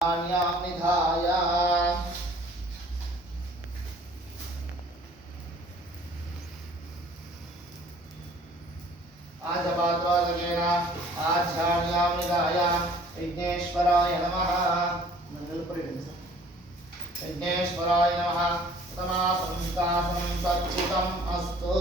निधाय आजपात्रकेन आध्यान्यां निधाय विघ्नेश्वराय नमः। विघ्नेश्वराय नमः। तमासंस्तापनं सच्चितम् अस्तु।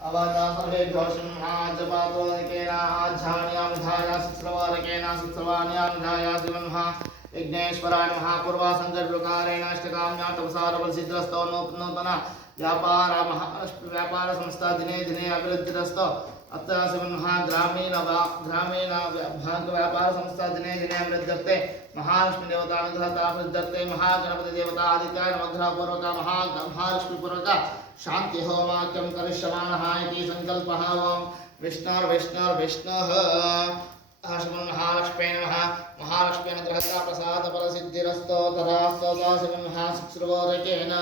अवता सर्वेभ्यो सिंहाजपातोदकेन आध्यान्यां निधाय शुश्रवारकेन शुश्रवाण्यां निधाय शिवन्मः विघ्नेश्वराय नमः। पूर्वासङ्कल्पकारेण अष्टकाम्या तपसारबलसिद्धिरस्तो नूतन व्यापार संस्था दिने दिने अभिवृद्धिरस्तो अत्र शिवन्मः। ग्रामीण भाग व्यापार संस्था दिने दिने अभिवृद्ध्यर्थे महालक्ष्मी देवता अनुग्रहता अभिवृद्ध्यर्थे महागणपति देवता आदित्याय नवग्रह पूर्वक महालक्ष्मी पूर्वक शांति होमाख्यं करिष्यमाणः इति संकल्पः। ओम विष्णुर्विष्णुर्विष्णुः महालक्ष्मी नमः। महालक्ष्मी अनुग्रहता प्रसाद फल सिद्धिरस्तो तथास्तु शिवन्मः शुश्रूषकेन